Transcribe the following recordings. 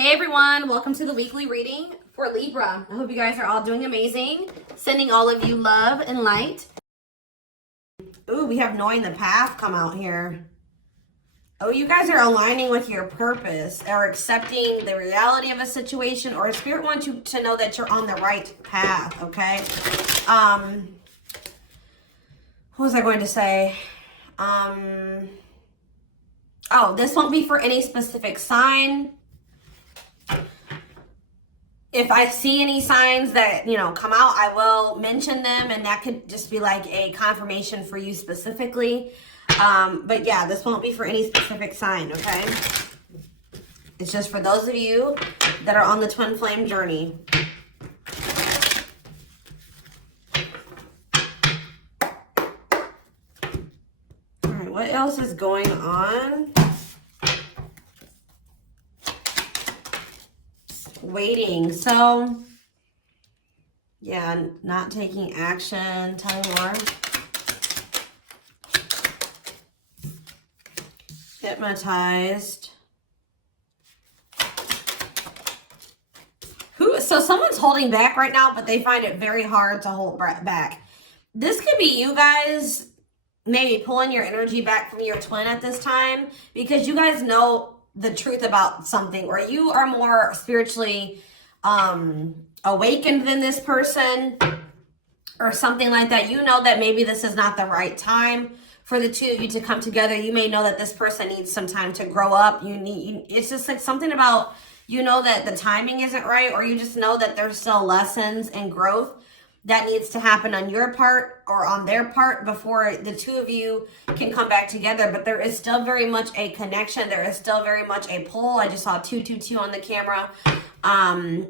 Hey everyone, welcome to the weekly reading for Libra. I hope you guys are all doing amazing. Sending all of you love and light. Ooh, we have knowing the path come out here. Oh, you guys are aligning with your purpose or accepting the reality of a situation, or Spirit wants you to know that you're on the right path, okay? What was I going to say? Oh, this won't be for any specific sign. If I see any signs that, come out, I will mention them, and that could just be like a confirmation for you specifically. But yeah, this won't be for any specific sign, okay? It's just for those of you that are on the twin flame journey. All right, what else is going on? Waiting. So, yeah, not taking action. Tell me more. Hypnotized. So someone's holding back right now, but they find it very hard to hold back. This could be you guys maybe pulling your energy back from your twin at this time because you guys know the truth about something, or you are more spiritually awakened than this person or something like that. You know that maybe this is not the right time for the two of you to come together. You may know that this person needs some time to grow up. It's just like something about, that the timing isn't right, or you just know that there's still lessons and growth that needs to happen on your part or on their part before the two of you can come back together. But there is still very much a connection. There is still very much a pull. I just saw 222 on the camera.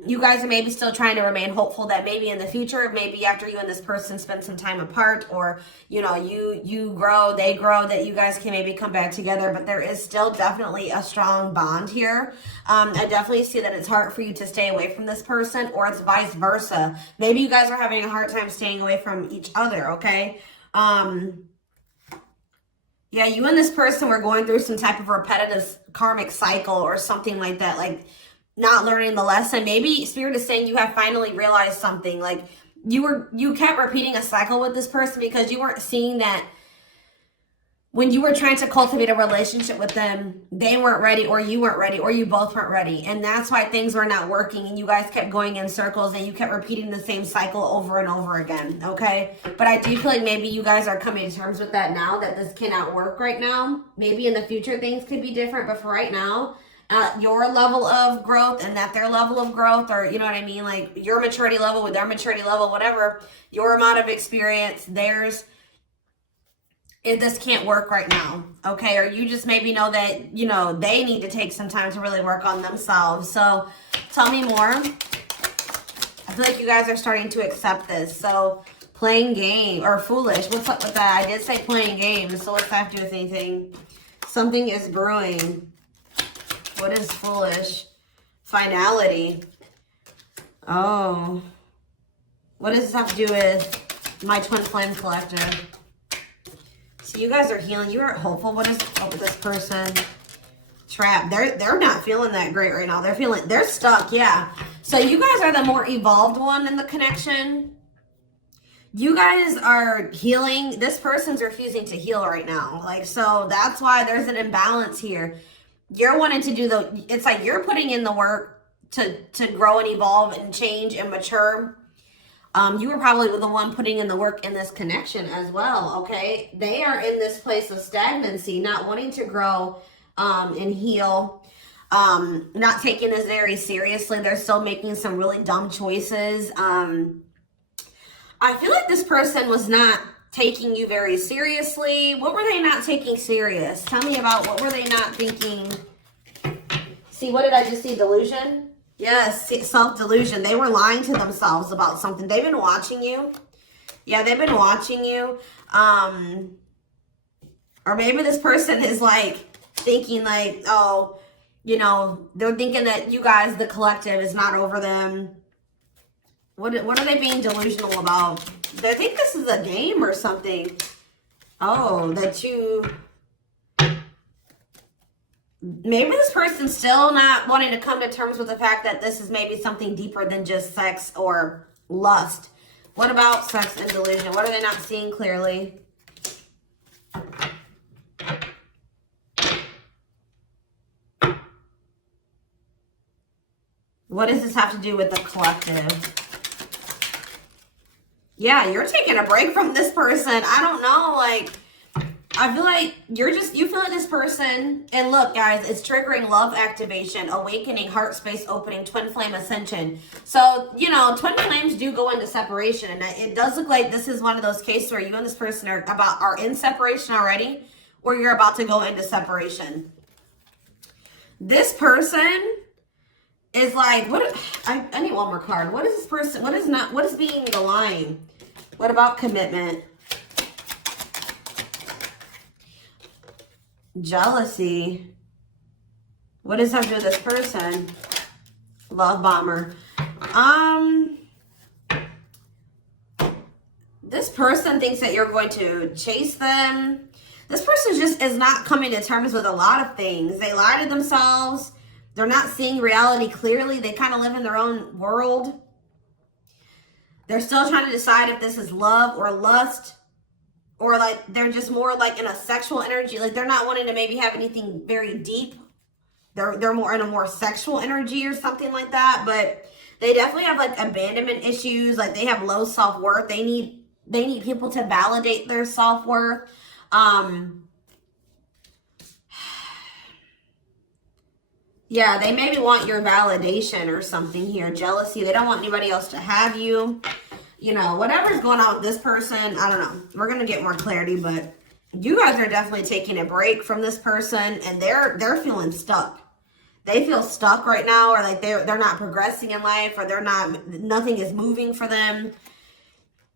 You guys are maybe still trying to remain hopeful that maybe in the future, maybe after you and this person spend some time apart, or, you grow, they grow, that you guys can maybe come back together. But there is still definitely a strong bond here. I definitely see that it's hard for you to stay away from this person, or it's vice versa. Maybe you guys are having a hard time staying away from each other, okay? Yeah, you and this person were going through some type of repetitive karmic cycle or something like that, like not learning the lesson. Maybe Spirit is saying you have finally realized something. Like you kept repeating a cycle with this person because you weren't seeing that when you were trying to cultivate a relationship with them, they weren't ready, or you weren't ready, or you both weren't ready. And that's why things were not working, and you guys kept going in circles, and you kept repeating the same cycle over and over again, okay? But I do feel like maybe you guys are coming to terms with that now, that this cannot work right now. Maybe in the future things could be different, but for right now, your level of growth and that their level of growth, or you know what I mean, like your maturity level with their maturity level, whatever, your amount of experience, theirs, this can't work right now, okay? Or you just maybe know that, they need to take some time to really work on themselves. So tell me more. I feel like you guys are starting to accept this. So playing game or foolish, what's up with that? I did say playing games, so what's that have to do with anything? Something is brewing. What is foolish? Finality. Oh. What does this have to do with my twin flame collective? So you guys are healing. You are hopeful. What is up with this person? Trapped. They're not feeling that great right now. They're stuck. Yeah. So you guys are the more evolved one in the connection. You guys are healing. This person's refusing to heal right now. So that's why there's an imbalance here. You're wanting to do it's like you're putting in the work to grow and evolve and change and mature. You were probably the one putting in the work in this connection as well, okay? They are in this place of stagnancy, not wanting to grow and heal, not taking this very seriously. They're still making some really dumb choices. I feel like this person was not taking you very seriously. What were they not taking serious? Tell me about what were they not thinking? See, what did I just see? Delusion? Yes, self-delusion. They were lying to themselves about something. They've been watching you. Yeah, they've been watching you. Or maybe this person is thinking oh, they're thinking that you guys, the collective, is not over them. What are they being delusional about? They think this is a game or something. Oh, that you... maybe this person's still not wanting to come to terms with the fact that this is maybe something deeper than just sex or lust. What about sex and delusion? What are they not seeing clearly? What does this have to do with the collective? Yeah, you're taking a break from this person. I don't know, like, I feel like you feel like this person, and look, guys, it's triggering love activation, awakening, heart space opening, twin flame ascension. So, you know, twin flames do go into separation, and it does look like this is one of those cases where you and this person are in separation already, or you're about to go into separation. This person is like, I need one more card. What is this person, what is being the line? What about commitment? Jealousy. What does that have to do with this person? Love bomber. This person thinks that you're going to chase them. This person just is not coming to terms with a lot of things. They lie to themselves. They're not seeing reality clearly. They kind of live in their own world. They're still trying to decide if this is love or lust. Or like they're just more like in a sexual energy. Like they're not wanting to maybe have anything very deep. They're more in a more sexual energy or something like that. But they definitely have like abandonment issues. Like they have low self-worth. They need people to validate their self-worth. Yeah, they maybe want your validation or something here. Jealousy. They don't want anybody else to have you. You know, whatever's going on with this person, I don't know. We're going to get more clarity, but you guys are definitely taking a break from this person, and they're feeling stuck. They feel stuck right now, or like they're not progressing in life, or nothing is moving for them.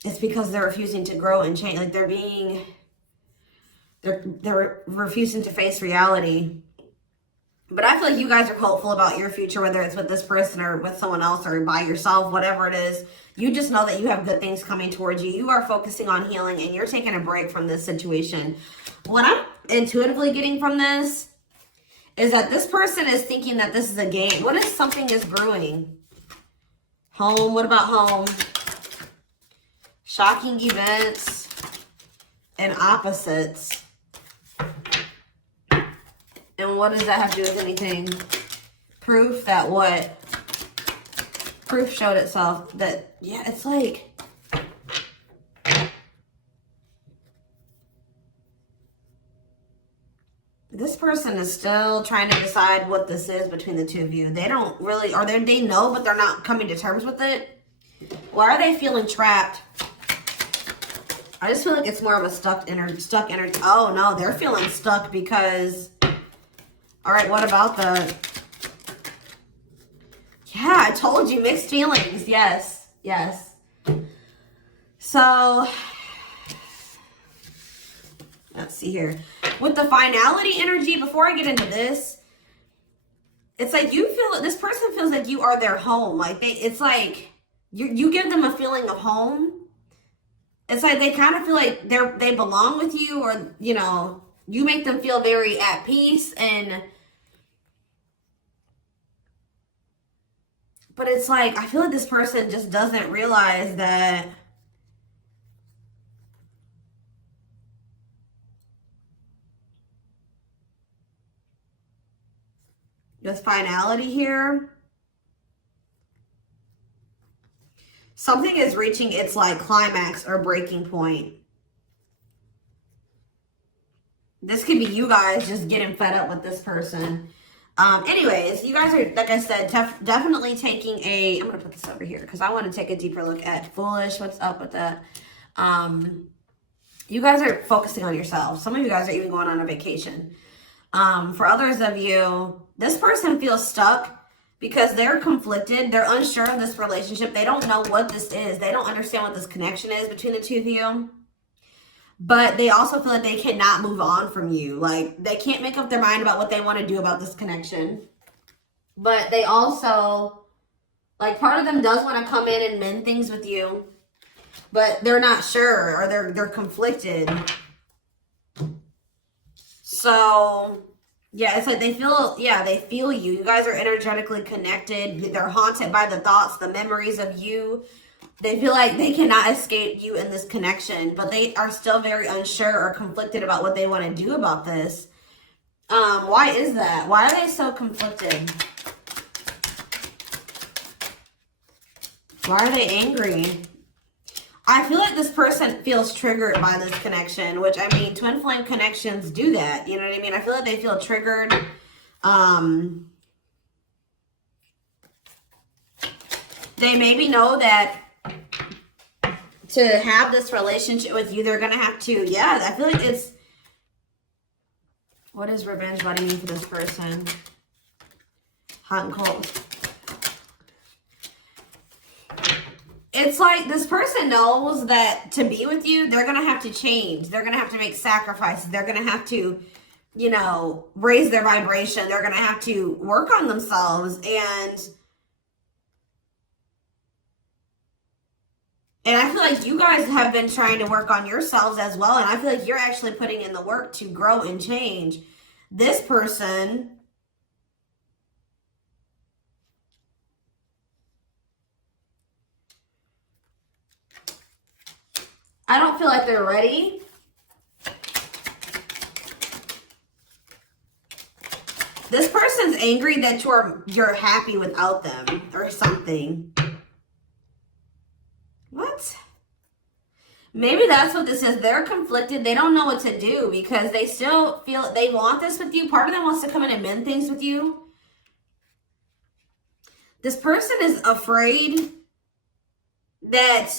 It's because they're refusing to grow and change. Like they're refusing to face reality. But I feel like you guys are hopeful about your future, whether it's with this person or with someone else or by yourself, whatever it is. You just know that you have good things coming towards you. You are focusing on healing, and you're taking a break from this situation. What I'm intuitively getting from this is that this person is thinking that this is a game. What if something is brewing? Home. What about home? Shocking events and opposites. And what does that have to do with anything? Proof that what? Proof showed itself that, yeah, it's like, this person is still trying to decide what this is between the two of you. They don't really, or they know, but they're not coming to terms with it. Why are they feeling trapped? I just feel like it's more of a stuck energy. Oh no, they're feeling stuck because, all right, what about the, yeah, I told you, mixed feelings. Yes, yes. So, let's see here. With the finality energy, before I get into this, it's like you feel, this person feels like you are their home. Like it's like you give them a feeling of home. It's like they kind of feel like they belong with you, or, you know, you make them feel very at peace. But it's like, I feel like this person just doesn't realize that with finality here, something is reaching its like climax or breaking point. This could be you guys just getting fed up with this person. Anyways, you guys are, like I said, definitely taking a, I'm going to put this over here because I want to take a deeper look at foolish. What's up with that? You guys are focusing on yourselves. Some of you guys are even going on a vacation. For others of you, this person feels stuck because they're conflicted. They're unsure of this relationship. They don't know what this is. They don't understand what this connection is between the two of you. But they also feel like they cannot move on from you. Like, they can't make up their mind about what they want to do about this connection. But they also, like, part of them does want to come in and mend things with you. But they're not sure, or they're conflicted. So, Yeah, it's like they feel, yeah, they feel you. You guys are energetically connected. They're haunted by the thoughts, the memories of you. They feel like they cannot escape you in this connection, but they are still very unsure or conflicted about what they want to do about this. Why is that? Why are they so conflicted? Why are they angry? I feel like this person feels triggered by this connection, which, I mean, twin flame connections do that. You know what I mean? I feel like they feel triggered. They maybe know that to have this relationship with you, they're going to have to, yeah, I feel like it's, what is revenge body mean for this person? Hot and cold. It's like this person knows that to be with you, they're going to have to change. They're going to have to make sacrifices. They're going to have to, you know, raise their vibration. They're going to have to work on themselves. And I feel like you guys have been trying to work on yourselves as well. And I feel like you're actually putting in the work to grow and change. This person, I don't feel like they're ready. This person's angry that you're happy without them or something. What? Maybe that's what this is. They're conflicted. They don't know what to do because they still feel they want this with you. Part of them wants to come in and mend things with you. This person is afraid that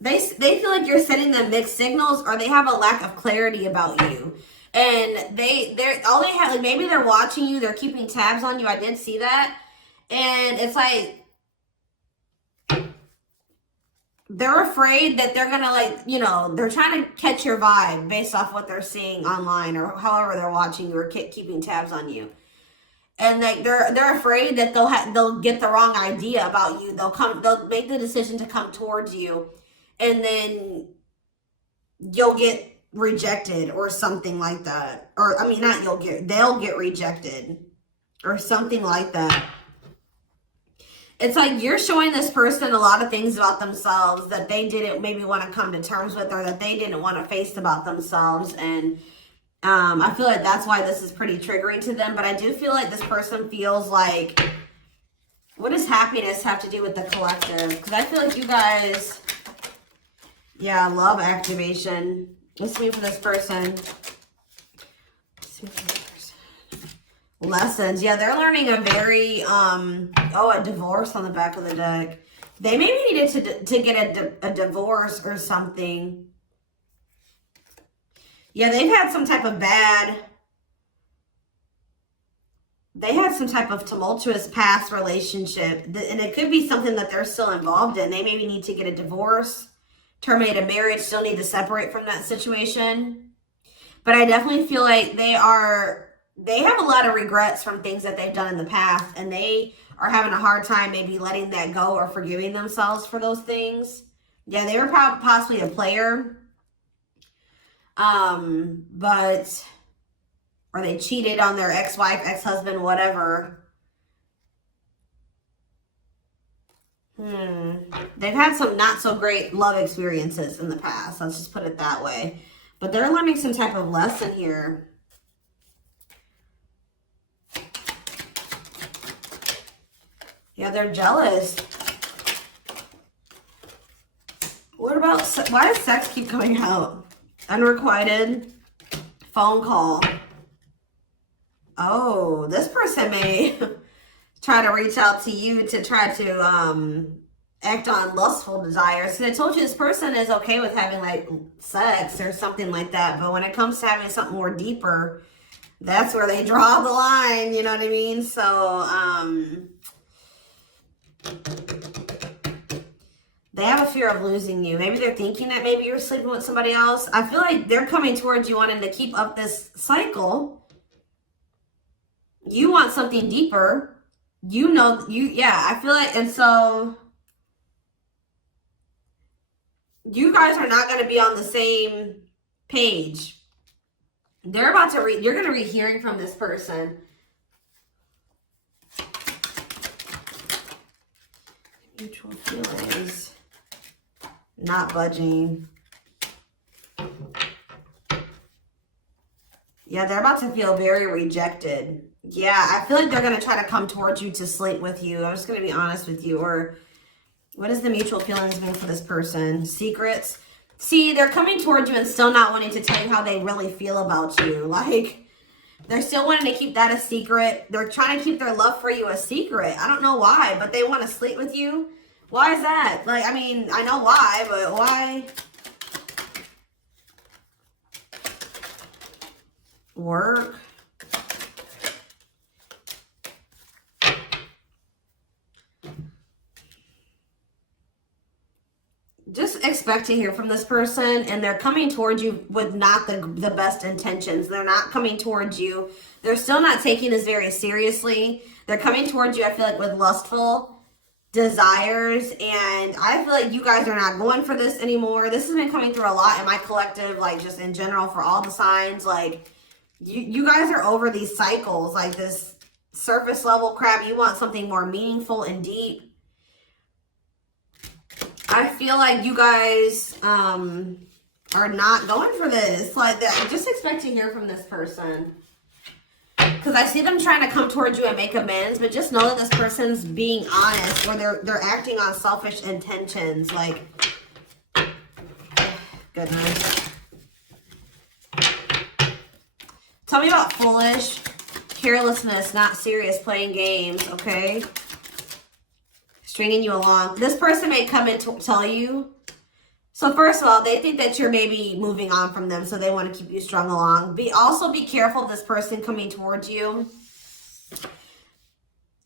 they feel like you're sending them mixed signals, or they have a lack of clarity about you. And they're all they have, like, maybe they're watching you, they're keeping tabs on you. I did see that. And it's like they're afraid that they're gonna, like, you know, they're trying to catch your vibe based off what they're seeing online or however they're watching you or keeping tabs on you. And like they're afraid that they'll get the wrong idea about you. They'll make the decision to come towards you, and then you'll get rejected or something like that. Or I mean, they'll get rejected or something like that. It's like you're showing this person a lot of things about themselves that they didn't maybe want to come to terms with, or that they didn't want to face about themselves. And I feel like that's why this is pretty triggering to them. But I do feel like this person feels like, what does happiness have to do with the collective? Because I feel like you guys, yeah, love activation. Let's see for this person. Let's see for this person. Lessons. Yeah, they're learning a very, a divorce on the back of the deck. They maybe needed to get a divorce or something. Yeah, they had some type of tumultuous past relationship. And it could be something that they're still involved in. They maybe need to get a divorce, terminate a marriage, still need to separate from that situation. But I definitely feel like they have a lot of regrets from things that they've done in the past. And they are having a hard time maybe letting that go or forgiving themselves for those things. Yeah, they were possibly a player. Or they cheated on their ex-wife, ex-husband, whatever. They've had some not so great love experiences in the past. Let's just put it that way. But they're learning some type of lesson here. Yeah, they're jealous. What about, why does sex keep coming out? Unrequited phone call. Oh, this person may try to reach out to you to try to act on lustful desires. So I told you this person is okay with having like sex or something like that. But when it comes to having something more deeper, that's where they draw the line. You know what I mean? So they have a fear of losing you. Maybe they're thinking that maybe you're sleeping with somebody else. I feel like they're coming towards you wanting to keep up this cycle. You want something deeper. I feel like, and so you guys are not going to be on the same page. They're about to read, you're going to be hearing from this person. Mutual feelings. Not budging. Yeah, they're about to feel very rejected. Yeah, I feel like they're going to try to come towards you to sleep with you. I'm just going to be honest with you. Or what does the mutual feelings mean for this person? Secrets. See, they're coming towards you and still not wanting to tell you how they really feel about you. Like, they're still wanting to keep that a secret. They're trying to keep their love for you a secret. I don't know why, but they want to sleep with you. Why is that? Like, I mean, I know why, but why? Work. Just expect to hear from this person, and they're coming towards you with not the best intentions. They're not coming towards you. They're still not taking this very seriously. They're coming towards you, I feel like, with lustful desires, and I feel like you guys are not going for this anymore. This has been coming through a lot in my collective, like just in general for all the signs. Like, you guys are over these cycles, like this surface level crap. You want something more meaningful and deep. I feel like you guys are not going for this. Like, just expect to hear from this person. Because I see them trying to come towards you and make amends, but just know that this person's being honest, or they're acting on selfish intentions. Like, goodness. Tell me about foolish, carelessness, not serious, playing games, okay? Stringing you along. This person may come and tell you. So first of all, they think that you're maybe moving on from them, so they want to keep you strung along. Also be careful of this person coming towards you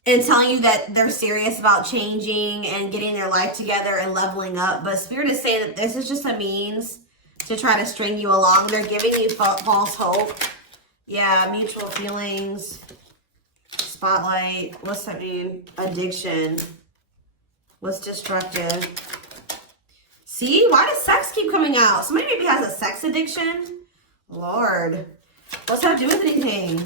and telling you that they're serious about changing and getting their life together and leveling up. But Spirit is saying that this is just a means to try to string you along. They're giving you false hope. Yeah, mutual feelings. Spotlight. What's that mean? Addiction. What's destructive? See? Why does sex keep coming out? Somebody maybe has a sex addiction? Lord. What's that do with anything?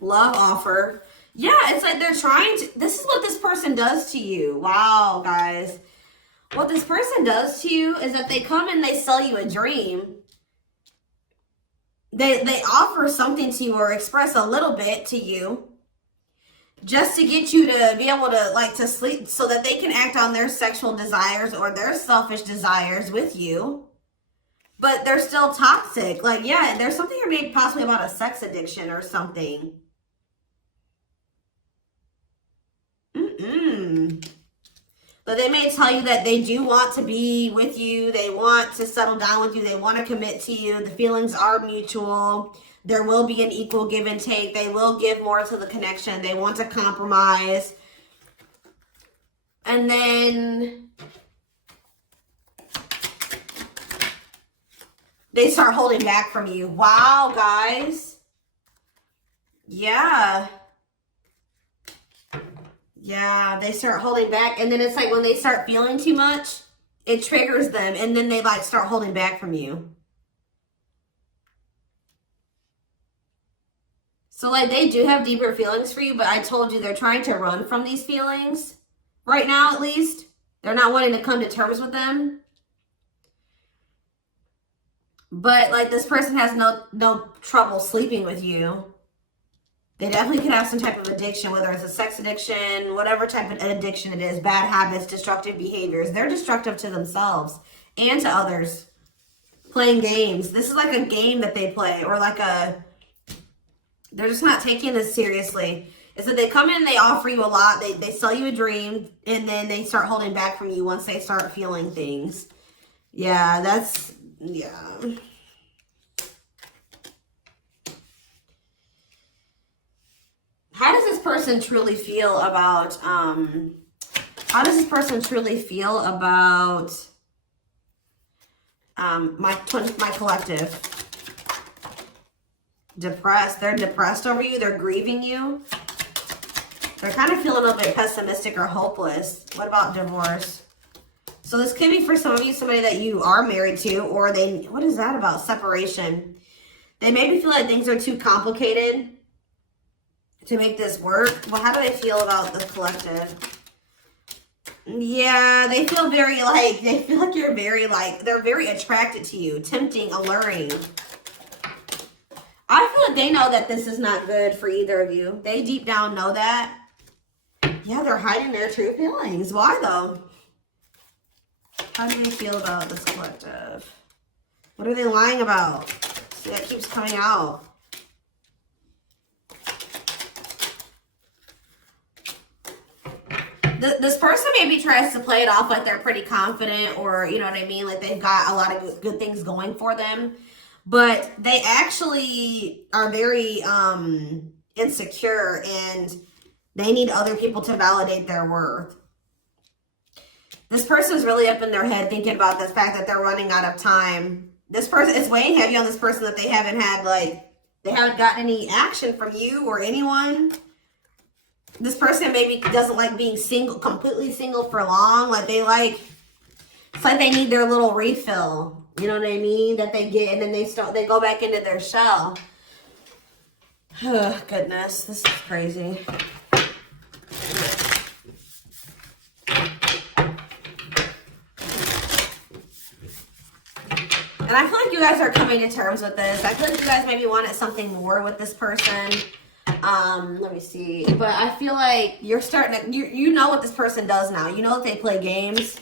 Love offer. Yeah, it's like they're trying to... This is what this person does to you. Wow, guys. What this person does to you is that they come and they sell you a dream. They offer something to you or express a little bit to you just to get you to be able to, like, to sleep so that they can act on their sexual desires or their selfish desires with you. But they're still toxic. Like, yeah, there's something here maybe possibly about a sex addiction or something. But they may tell you that they do want to be with you. They want to settle down with you. They want to commit to you. The feelings are mutual. There will be an equal give and take. They will give more to the connection. They want to compromise. And then they start holding back from you. Wow, guys. Yeah. Yeah, they start holding back. And then it's like when they start feeling too much, it triggers them. And then they like start holding back from you. So like they do have deeper feelings for you, but I told you they're trying to run from these feelings. Right now, at least. They're not wanting to come to terms with them. But like this person has no trouble sleeping with you. They definitely could have some type of addiction, whether it's a sex addiction, whatever type of addiction it is, bad habits, destructive behaviors. They're destructive to themselves and to others. Playing games. This is like a game that they play, or like they're just not taking this seriously. It's that they come in, they offer you a lot, they sell you a dream, and then they start holding back from you once they start feeling things. Yeah, yeah. How does this person truly feel about, my collective? Depressed. They're depressed over you. They're grieving you. They're kind of feeling a little bit pessimistic or hopeless. What about divorce? So this could be for some of you, somebody that you are married to, or they, what is that about? Separation. They maybe feel like things are too complicated to make this work. Well, how do they feel about the collective? Yeah, they feel very like, they feel like you're very like, they're very attracted to you, tempting, alluring. I feel like they know that this is not good for either of you. They deep down know that. Yeah, they're hiding their true feelings. Why though? How do they feel about this collective? What are they lying about? See, that keeps coming out. This person maybe tries to play it off like they're pretty confident, or you know what I mean, like they've got a lot of good things going for them, but they actually are very insecure, and they need other people to validate their worth. This person's really up in their head thinking about the fact that they're running out of time. This person is weighing heavy on this person that they haven't had, like, they haven't gotten any action from you or anyone. This person maybe doesn't like being single, completely single for long. Like they like, it's like they need their little refill. You know what I mean? That they get, and then they go back into their shell. Oh, goodness, this is crazy. And I feel like you guys are coming to terms with this. I feel like you guys maybe wanted something more with this person. Let me see. But I feel like you're starting to, you know what this person does now. You know that they play games.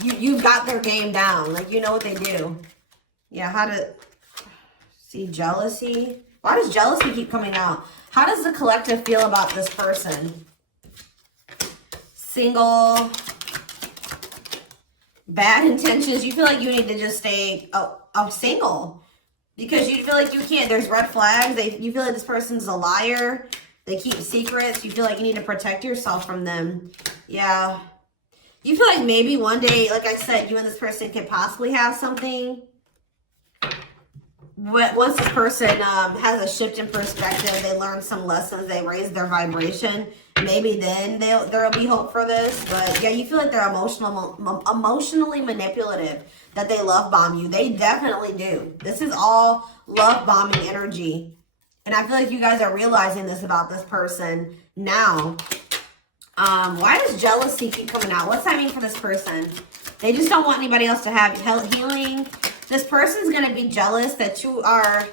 You've got their game down. Like, you know what they do. Yeah, how to see jealousy. Why does jealousy keep coming out? How does the collective feel about this person? Single. Bad intentions. You feel like you need to just stay single. Because you feel like you can't, there's red flags. You feel like this person's a liar. They keep secrets. You feel like you need to protect yourself from them. Yeah. You feel like maybe one day, like I said, you and this person could possibly have something. But once this person has a shift in perspective, they learn some lessons, they raise their vibration, maybe then there'll be hope for this. But yeah, you feel like they're emotionally manipulative, that they love bomb you. They definitely do. This is all love bombing energy. And I feel like you guys are realizing this about this person now. Why does jealousy keep coming out? What's that mean for this person? They just don't want anybody else to have healing. This person's going to be jealous that you are,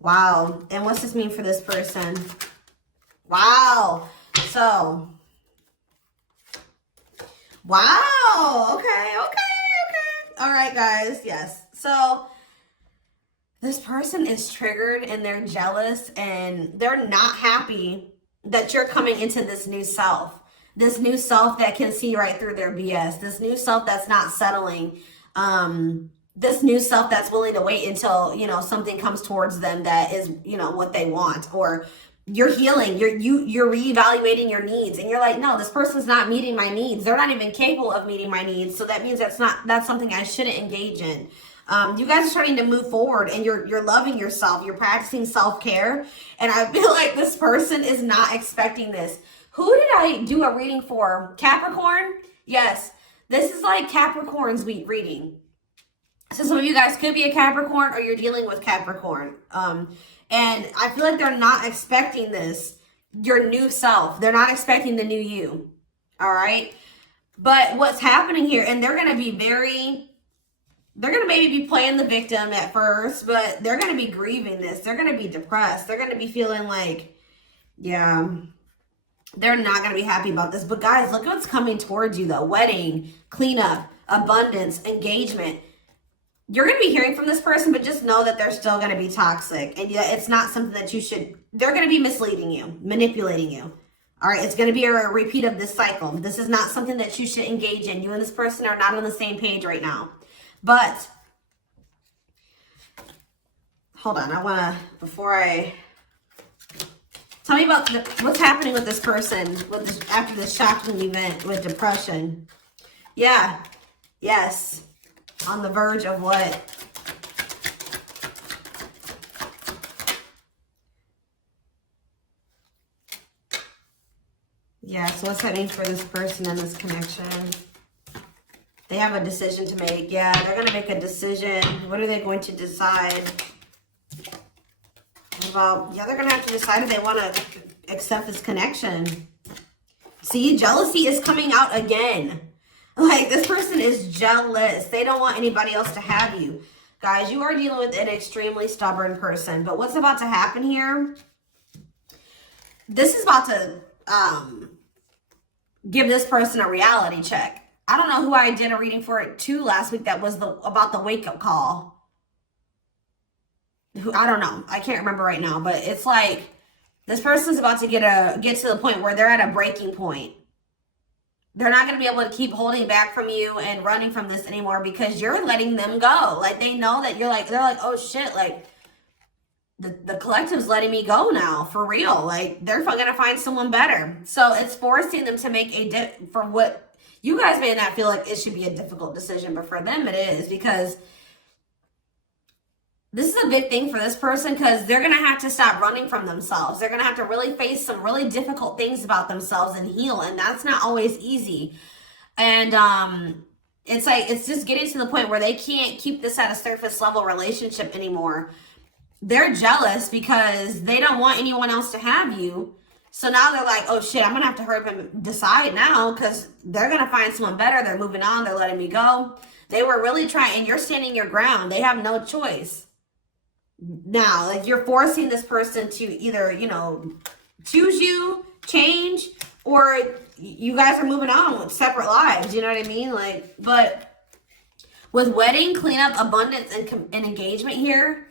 wow. And what's this mean for this person? Wow. So, wow. Okay. All right, guys. Yes. So, this person is triggered and they're jealous and they're not happy that you're coming into this new self. This new self that can see right through their BS. This new self that's not settling. This new self that's willing to wait until, you know, something comes towards them that is, you know, what they want. Or you're healing, you're reevaluating your needs, and you're like, no, this person's not meeting my needs. They're not even capable of meeting my needs. So that means that's something I shouldn't engage in. You guys are starting to move forward, and you're loving yourself. You're practicing self-care. And I feel like this person is not expecting this. Who did I do a reading for? Capricorn? Yes. This is like Capricorn's week reading. So some of you guys could be a Capricorn, or you're dealing with Capricorn. And I feel like they're not expecting this, your new self. They're not expecting the new you. All right. But what's happening here, and they're going to be they're going to maybe be playing the victim at first, but they're going to be grieving this. They're going to be depressed. They're going to be feeling like, yeah, they're not going to be happy about this. But guys, look what's coming towards you though. Wedding, cleanup, abundance, engagement. You're going to be hearing from this person, but just know that they're still going to be toxic. And yeah, it's not something that you should, they're going to be misleading you, manipulating you. All right, it's going to be a repeat of this cycle. This is not something that you should engage in. You and this person are not on the same page right now. But, hold on, I want to, tell me about what's happening with this person after this shocking event with depression. Yeah, yes. On the verge of what? Yeah, so what's that mean for this person and this connection? They have a decision to make. Yeah, they're going to make a decision. What are they going to decide? What about, yeah, they're going to have to decide if they want to accept this connection. See, jealousy is coming out again. Like, this person is jealous. They don't want anybody else to have you. Guys, you are dealing with an extremely stubborn person. But what's about to happen here? This is about to give this person a reality check. I don't know who I did a reading for it too last week that was about the wake-up call. I don't know. I can't remember right now. But it's like this person's about to get to the point where they're at a breaking point. They're not going to be able to keep holding back from you and running from this anymore because you're letting them go. Like, they know that they're like, oh shit, like, the collective's letting me go now, for real. Like, they're going to find someone better. So it's forcing them to make for what you guys may not feel like it should be a difficult decision, but for them it is, because this is a big thing for this person, because they're going to have to stop running from themselves. They're going to have to really face some really difficult things about themselves and heal. And that's not always easy. And it's like, it's just getting to the point where they can't keep this at a surface level relationship anymore. They're jealous because they don't want anyone else to have you. So now they're like, oh shit, I'm going to have to hurry up and decide now, because they're going to find someone better. They're moving on. They're letting me go. They were really trying, and you're standing your ground. They have no choice. Now, like, you're forcing this person to either, you know, choose you, change, or you guys are moving on with separate lives. You know what I mean? Like, but with wedding, cleanup, abundance, and engagement here,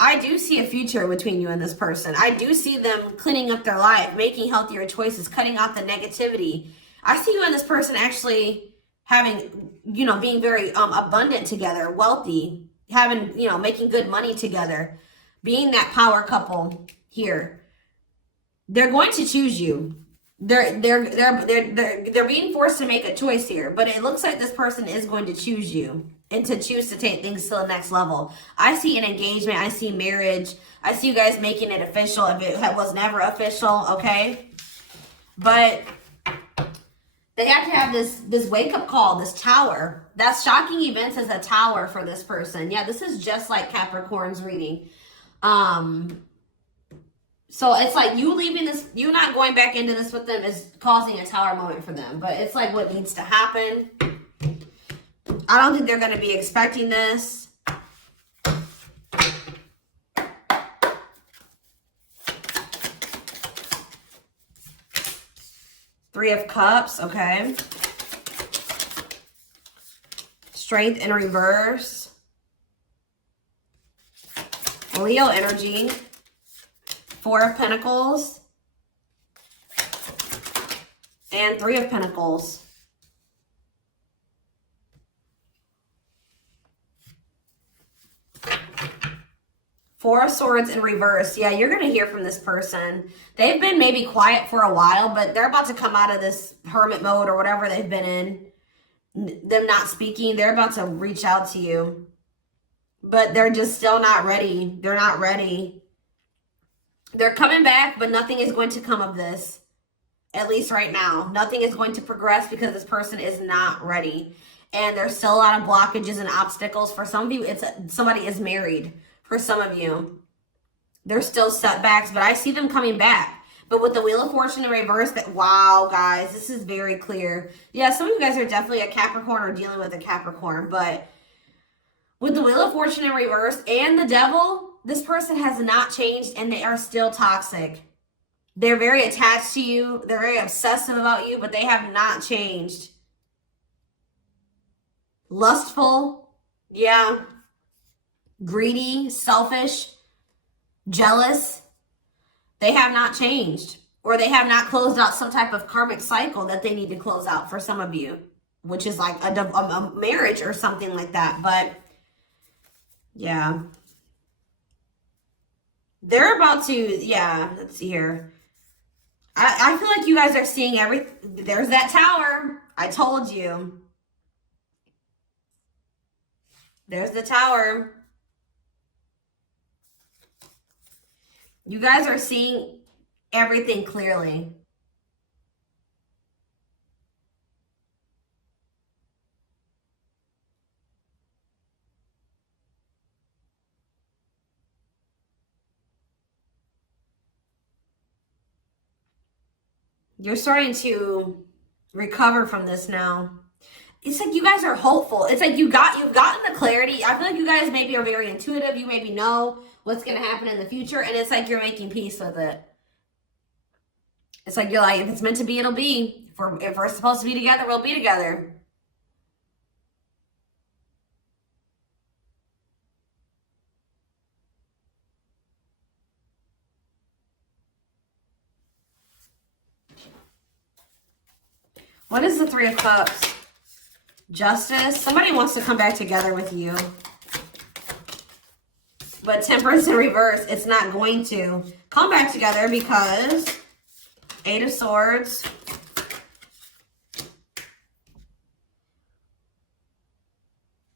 I do see a future between you and this person. I do see them cleaning up their life, making healthier choices, cutting out the negativity. I see you and this person actually having, you know, being very abundant together, wealthy, having, you know, making good money together, being that power couple here. They're going to choose you. They're being forced to make a choice here, but it looks like this person is going to choose you and to choose to take things to the next level. I see an engagement. I see marriage. I see you guys making it official if it was never official, okay? But they have to have this wake-up call, this tower. That's shocking events as a tower for this person. Yeah, this is just like Capricorn's reading. So it's like you leaving this, you not going back into this with them is causing a tower moment for them. But it's like what needs to happen. I don't think they're going to be expecting this. Three of Cups, okay. Strength in reverse. Leo energy. Four of Pentacles. And Three of Pentacles. Four of Swords in reverse. Yeah, you're going to hear from this person. They've been maybe quiet for a while, but they're about to come out of this hermit mode or whatever they've been in. Them not speaking. They're about to reach out to you. But they're just still not ready. They're not ready. They're coming back, but nothing is going to come of this. At least right now. Nothing is going to progress because this person is not ready. And there's still a lot of blockages and obstacles. For some of you, somebody is married. For some of you, there's still setbacks, but I see them coming back. But with the Wheel of Fortune in reverse, wow, guys, this is very clear. Yeah, some of you guys are definitely a Capricorn or dealing with a Capricorn, but with the Wheel of Fortune in reverse and the Devil, this person has not changed and they are still toxic. They're very attached to you. They're very obsessive about you, but they have not changed. Lustful, yeah. Greedy, selfish, jealous. They have not changed, or they have not closed out some type of karmic cycle that they need to close out for some of you, which is like a marriage or something like that. But yeah, they're about to, yeah, let's see here. I feel like you guys are seeing everything. There's that tower. I told you. There's the tower. You guys are seeing everything clearly. You're starting to recover from this now. It's like you guys are hopeful. It's like you've gotten the clarity. I feel like you guys maybe are very intuitive. You maybe know what's going to happen in the future. And it's like you're making peace with it. It's like you're like, if it's meant to be, it'll be. If we're supposed to be together, we'll be together. What is the Three of Cups? Justice. Somebody wants to come back together with you. But Temperance in reverse, it's not going to come back together because Eight of Swords.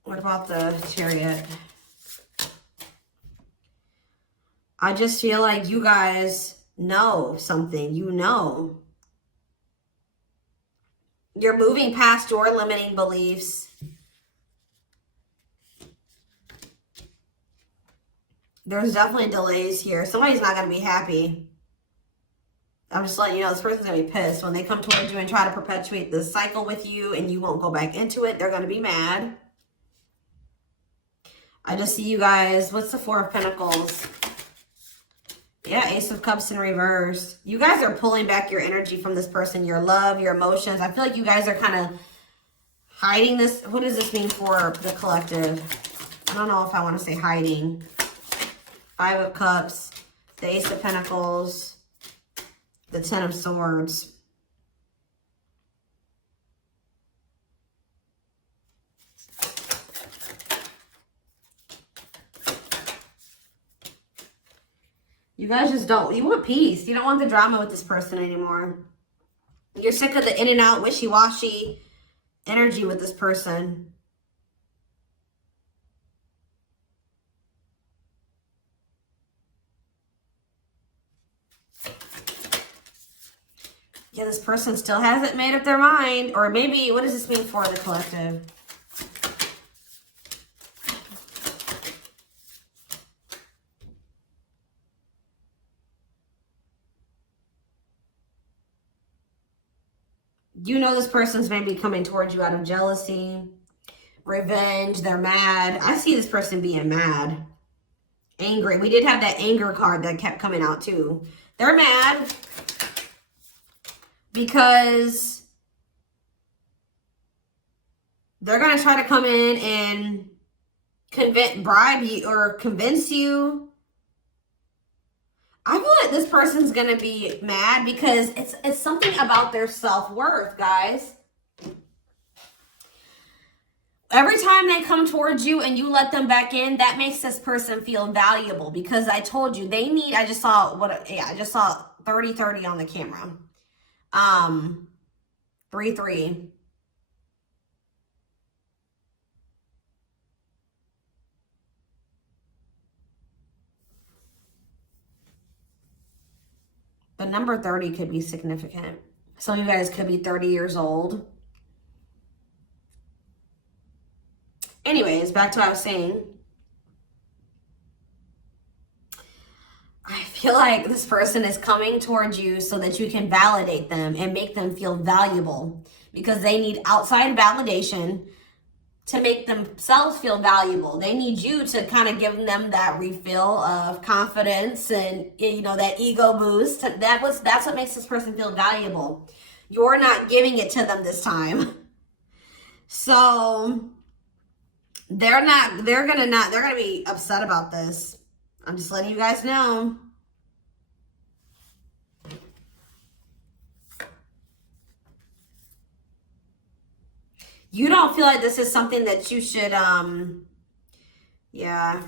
What about the Chariot? I just feel like you guys know something. You know. You're moving past your limiting beliefs. There's definitely delays here. Somebody's not going to be happy. I'm just letting you know this person's going to be pissed. When they come towards you and try to perpetuate this cycle with you and you won't go back into it, they're going to be mad. I just see you guys. What's the Four of Pentacles? Yeah, Ace of Cups in reverse. You guys are pulling back your energy from this person, your love, your emotions. I feel like you guys are kind of hiding this. What does this mean for the collective? I don't know if I want to say hiding. Five of Cups, the Ace of Pentacles, the Ten of Swords. You guys just don't, you want peace. You don't want the drama with this person anymore. You're sick of the in and out, wishy-washy energy with this person. Yeah, this person still hasn't made up their mind. Or maybe, what does this mean for the collective? You know this person's maybe coming towards you out of jealousy, revenge. They're mad. I see this person being mad, angry. We did have that anger card that kept coming out too. They're mad because they're going to try to come in and bribe you or convince you. I feel like this person's going to be mad because it's something about their self-worth, guys. Every time they come towards you and you let them back in, that makes this person feel valuable because I told you they need, I just saw 30-30 on the camera. 3-3. The number 30 could be significant. Some of you guys could be 30 years old. Anyways, back to what I was saying. I feel like this person is coming towards you so that you can validate them and make them feel valuable because they need outside validation to make themselves feel valuable. They need you to kind of give them that refill of confidence and, you know, that ego boost. That's what makes this person feel valuable. You're not giving it to them this time. So they're gonna be upset about this. I'm just letting you guys know. You don't feel like this is something that you should, yeah.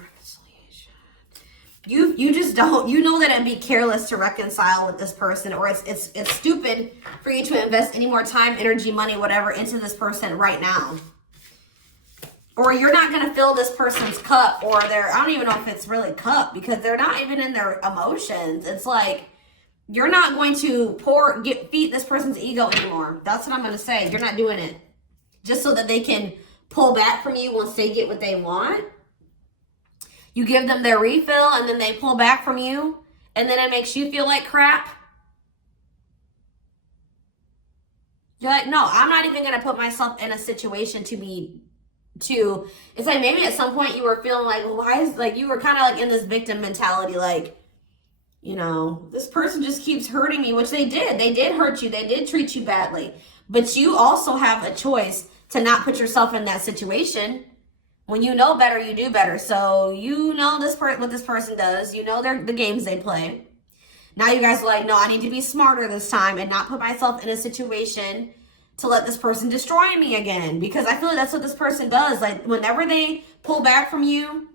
You just don't, you know that it'd be careless to reconcile with this person, or it's stupid for you to invest any more time, energy, money, whatever into this person right now. Or you're not going to fill this person's cup, or I don't even know if it's really cup because they're not even in their emotions. It's like, you're not going to feed this person's ego anymore. That's what I'm going to say. You're not doing it. Just so that they can pull back from you once they get what they want. You give them their refill and then they pull back from you. And then it makes you feel like crap. You're like, no, I'm not even gonna put myself in a situation it's like maybe at some point you were feeling like, well, why is, like, you were kind of like in this victim mentality, like, you know, this person just keeps hurting me, which they did hurt you, they did treat you badly, but you also have a choice to not put yourself in that situation. When you know better, you do better. So you know what this person does, you know the games they play. Now you guys are like, no, I need to be smarter this time and not put myself in a situation to let this person destroy me again. Because I feel like that's what this person does. Like, whenever they pull back from you,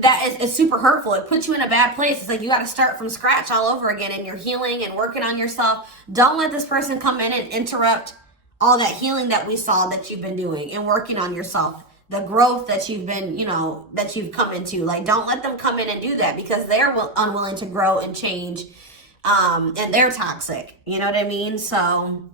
that is super hurtful. It puts you in a bad place. It's like you got to start from scratch all over again, and you're healing and working on yourself. Don't let this person come in and interrupt all that healing that we saw that you've been doing and working on yourself. The growth that you've been, you know, that you've come into. Like, don't let them come in and do that, because they're unwilling to grow and change, and they're toxic. You know what I mean? So